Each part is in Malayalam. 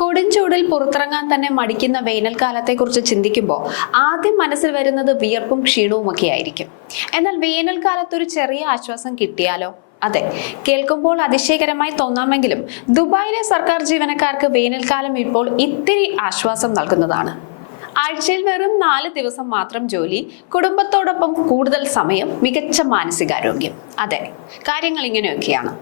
കൊടുംചൂടിൽ പുറത്തിറങ്ങാൻ തന്നെ മടിക്കുന്ന വേനൽക്കാലത്തെക്കുറിച്ച് ചിന്തിക്കുമ്പോൾ ആദ്യം മനസ്സിൽ വരുന്നത് വിയർപ്പും ക്ഷീണവുമൊക്കെ ആയിരിക്കും. എന്നാൽ വേനൽക്കാലത്ത് ഒരു ചെറിയ ആശ്വാസം കിട്ടിയാലോ? അതെ, കേൾക്കുമ്പോൾ അതിശയകരമായി തോന്നാമെങ്കിലും ദുബായിലെ സർക്കാർ ജീവനക്കാർക്ക് വേനൽക്കാലം ഇപ്പോൾ ഇത്തിരി ആശ്വാസം നൽകുന്നതാണ്. ആഴ്ചയിൽ വെറും 4 ദിവസം മാത്രം ജോലി, കുടുംബത്തോടൊപ്പം കൂടുതൽ സമയം, മികച്ച മാനസികാരോഗ്യം. അതെ, കാര്യങ്ങൾ ഇങ്ങനെയൊക്കെയാണ്.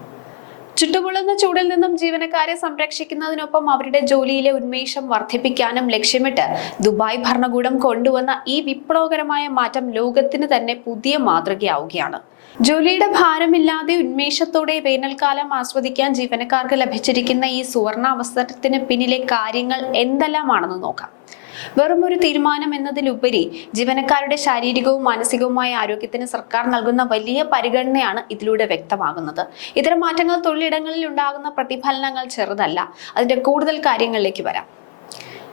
ചുട്ടുപൊള്ളുന്ന ചൂടിൽ നിന്നും ജീവനക്കാരെ സംരക്ഷിക്കുന്നതിനൊപ്പം അവരുടെ ജോലിയിലെ ഉന്മേഷം വർദ്ധിപ്പിക്കാനും ലക്ഷ്യമിട്ട് ദുബായ് ഭരണകൂടം കൊണ്ടുവന്ന ഈ വിപ്ലവകരമായ മാറ്റം ലോകത്തിന് തന്നെ പുതിയ മാതൃകയാവുകയാണ്. ജോലിയുടെ ഭാരമില്ലാതെ ഉന്മേഷത്തോടെ വേനൽക്കാലം ആസ്വദിക്കാൻ ജീവനക്കാർക്ക് ലഭിച്ചിരിക്കുന്ന ഈ സുവർണ അവസരത്തിന് പിന്നിലെ കാര്യങ്ങൾ എന്തെല്ലാമാണെന്ന് നോക്കാം. വെറും ഒരു തീരുമാനം എന്നതിലുപരി ജീവനക്കാരുടെ ശാരീരികവും മാനസികവുമായ ആരോഗ്യത്തിന് സർക്കാർ നൽകുന്ന വലിയ പരിഗണനയാണ് ഇതിലൂടെ വ്യക്തമാകുന്നത്. ഇത്തരം മാറ്റങ്ങൾ തൊഴിലിടങ്ങളിൽ ഉണ്ടാകുന്ന പ്രതിഫലനങ്ങൾ ചെറുതല്ല. അതിന്റെ കൂടുതൽ കാര്യങ്ങളിലേക്ക് വരാം.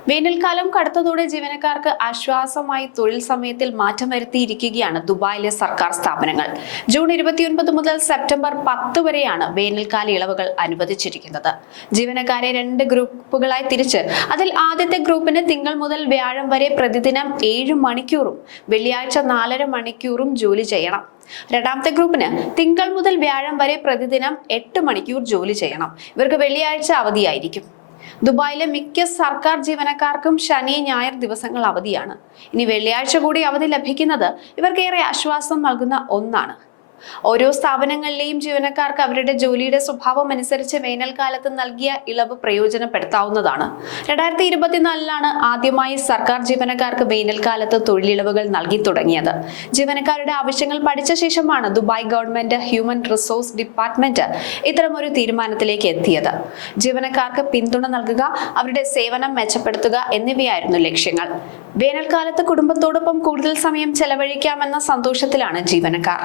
വേനൽക്കാലം കടുത്തതോടെ ജീവനക്കാർക്ക് ആശ്വാസമായി തൊഴിൽ സമയത്തിൽ മാറ്റം വരുത്തിയിരിക്കുകയാണ് ദുബായിലെ സർക്കാർ സ്ഥാപനങ്ങൾ. ജൂൺ 29 മുതൽ സെപ്റ്റംബർ 10 വരെയാണ് വേനൽക്കാല ഇളവുകൾ അനുവദിച്ചിരിക്കുന്നത്. ജീവനക്കാരെ 2 ഗ്രൂപ്പുകളായി തിരിച്ച് അതിൽ ആദ്യത്തെ ഗ്രൂപ്പിന് തിങ്കൾ മുതൽ വ്യാഴം വരെ പ്രതിദിനം 7 മണിക്കൂറും വെള്ളിയാഴ്ച 4.5 മണിക്കൂറും ജോലി ചെയ്യണം. രണ്ടാമത്തെ ഗ്രൂപ്പിന് തിങ്കൾ മുതൽ വ്യാഴം വരെ പ്രതിദിനം 8 മണിക്കൂർ ജോലി ചെയ്യണം. ഇവർക്ക് വെള്ളിയാഴ്ച അവധിയായിരിക്കും. ദുബായിലെ മിക്ക സർക്കാർ ജീവനക്കാർക്കും ശനി ഞായർ ദിവസങ്ങൾ അവധിയാണ്. ഇനി വെള്ളിയാഴ്ച കൂടി അവധി ലഭിക്കുന്നത് ഇവർക്കേറെ ആശ്വാസം നൽകുന്ന ഒന്നാണ്. ഓരോ സ്ഥാപനങ്ങളിലെയും ജീവനക്കാർക്ക് അവരുടെ ജോലിയുടെ സ്വഭാവം അനുസരിച്ച് വേനൽക്കാലത്ത് നൽകിയ ഇളവ് പ്രയോജനപ്പെടുത്താവുന്നതാണ്. 2024 ആദ്യമായി സർക്കാർ ജീവനക്കാർക്ക് വേനൽക്കാലത്ത് തൊഴിലിളവുകൾ നൽകി തുടങ്ങിയത്. ജീവനക്കാരുടെ ആവശ്യങ്ങൾ പഠിച്ച ശേഷമാണ് Dubai government human resource department ഇത്തരമൊരു തീരുമാനത്തിലേക്ക് എത്തിയത്. ജീവനക്കാർക്ക് പിന്തുണ നൽകുക, അവരുടെ സേവനം മെച്ചപ്പെടുത്തുക എന്നിവയായിരുന്നു ലക്ഷ്യങ്ങൾ. വേനൽക്കാലത്ത് കുടുംബത്തോടൊപ്പം കൂടുതൽ സമയം ചെലവഴിക്കാമെന്ന സന്തോഷത്തിലാണ് ജീവനക്കാർ.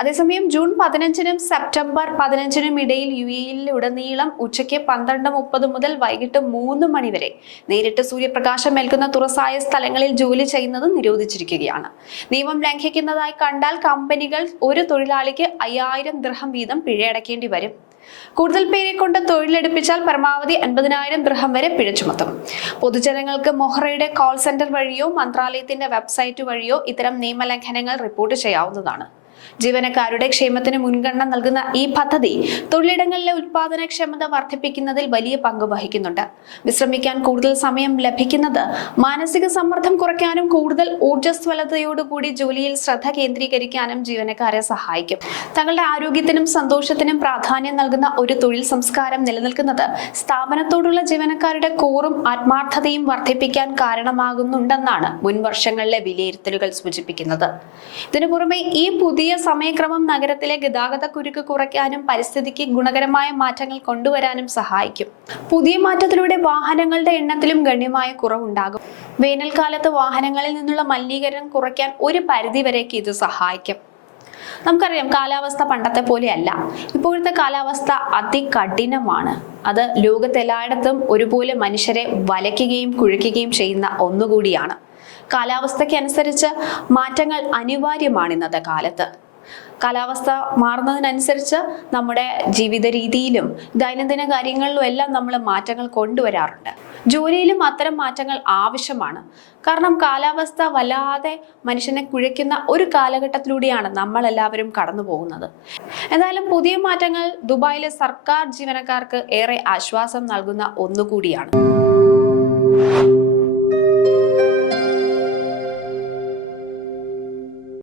അതേസമയം ജൂൺ 15-നും സെപ്റ്റംബർ 15-നും ഇടയിൽ UAE-യിലുടനീളം ഉച്ചയ്ക്ക് 12:30 മുതൽ വൈകിട്ട് 3 മണി വരെ നേരിട്ട് സൂര്യപ്രകാശം ഏൽക്കുന്ന തുറസായ സ്ഥലങ്ങളിൽ ജോലി ചെയ്യുന്നത് നിരോധിച്ചിരിക്കുകയാണ്. നിയമം ലംഘിക്കുന്നതായി കണ്ടാൽ കമ്പനികൾ ഒരു തൊഴിലാളിക്ക് 5000 ദിർഹം വീതം പിഴയടക്കേണ്ടി വരും. കൂടുതൽ പേരെ കൊണ്ട് തൊഴിലെടുപ്പിച്ചാൽ പരമാവധി 50,000 ദിർഹം വരെ പിഴ ചുമത്തും. പൊതുജനങ്ങൾക്ക് മൊഹറയുടെ കോൾ സെന്റർ വഴിയോ മന്ത്രാലയത്തിന്റെ വെബ്സൈറ്റ് വഴിയോ ഇത്തരം നിയമലംഘനങ്ങൾ റിപ്പോർട്ട് ചെയ്യാവുന്നതാണ്. ജീവനക്കാരുടെ ക്ഷേമത്തിന് മുൻഗണന നൽകുന്ന ഈ പദ്ധതി തൊഴിലിടങ്ങളിലെ ഉൽപാദനക്ഷമത വർദ്ധിപ്പിക്കുന്നതിൽ വലിയ പങ്ക് വഹിക്കുന്നുണ്ട്. വിശ്രമിക്കാൻ കൂടുതൽ സമയം ലഭിക്കുന്നത് മാനസിക സമ്മർദ്ദം കുറയ്ക്കാനും കൂടുതൽ ഊർജ്ജസ്വലതയോടുകൂടി ജോലിയിൽ ശ്രദ്ധ കേന്ദ്രീകരിക്കാനും ജീവനക്കാരെ സഹായിക്കും. തങ്ങളുടെ ആരോഗ്യത്തിനും സന്തോഷത്തിനും പ്രാധാന്യം നൽകുന്ന ഒരു തൊഴിൽ സംസ്കാരം നിലനിൽക്കുന്നത് സ്ഥാപനത്തോടുള്ള ജീവനക്കാരുടെ കൂറും ആത്മാർത്ഥതയും വർദ്ധിപ്പിക്കാൻ കാരണമാകുന്നുണ്ടെന്നാണ് മുൻ വർഷങ്ങളിലെ വിലയിരുത്തലുകൾ സൂചിപ്പിക്കുന്നത്. ഇതിനു പുറമെ ഈ പുതിയ സമയക്രമം നഗരത്തിലെ ഗതാഗത കുരുക്ക് കുറയ്ക്കാനും പരിസ്ഥിതിക്ക് ഗുണകരമായ മാറ്റങ്ങൾ കൊണ്ടുവരാനും സഹായിക്കും. പുതിയ മാറ്റത്തിലൂടെ വാഹനങ്ങളുടെ എണ്ണത്തിലും ഗണ്യമായ കുറവുണ്ടാകും. വേനൽക്കാലത്ത് വാഹനങ്ങളിൽ നിന്നുള്ള മലിനീകരണം കുറയ്ക്കാൻ ഒരു പരിധിവരേക്ക് ഇത് സഹായിക്കും. നമുക്കറിയാം, കാലാവസ്ഥ പണ്ടത്തെ പോലെയല്ല. ഇപ്പോഴത്തെ കാലാവസ്ഥ അതികഠിനമാണ്. അത് ലോകത്തെല്ലായിടത്തും ഒരുപോലെ മനുഷ്യരെ വലയ്ക്കുകയും കുഴയ്ക്കുകയും ചെയ്യുന്ന ഒന്നുകൂടിയാണ്. കാലാവസ്ഥയ്ക്ക് അനുസരിച്ച് മാറ്റങ്ങൾ അനിവാര്യമാണ് ഇന്നത്തെ കാലത്ത്. കാലാവസ്ഥ മാറുന്നതിനനുസരിച്ച് നമ്മുടെ ജീവിത രീതിയിലും ദൈനംദിന കാര്യങ്ങളിലും എല്ലാം നമ്മൾ മാറ്റങ്ങൾ കൊണ്ടുവരാറുണ്ട്. ജോലിയിലും അത്തരം മാറ്റങ്ങൾ ആവശ്യമാണ്. കാരണം കാലാവസ്ഥ വല്ലാതെ മനുഷ്യനെ കുഴയ്ക്കുന്ന ഒരു കാലഘട്ടത്തിലൂടെയാണ് നമ്മൾ എല്ലാവരും കടന്നു പോകുന്നത്. എന്തായാലും പുതിയ മാറ്റങ്ങൾ ദുബായിലെ സർക്കാർ ജീവനക്കാർക്ക് ഏറെ ആശ്വാസം നൽകുന്ന ഒന്നുകൂടിയാണ്.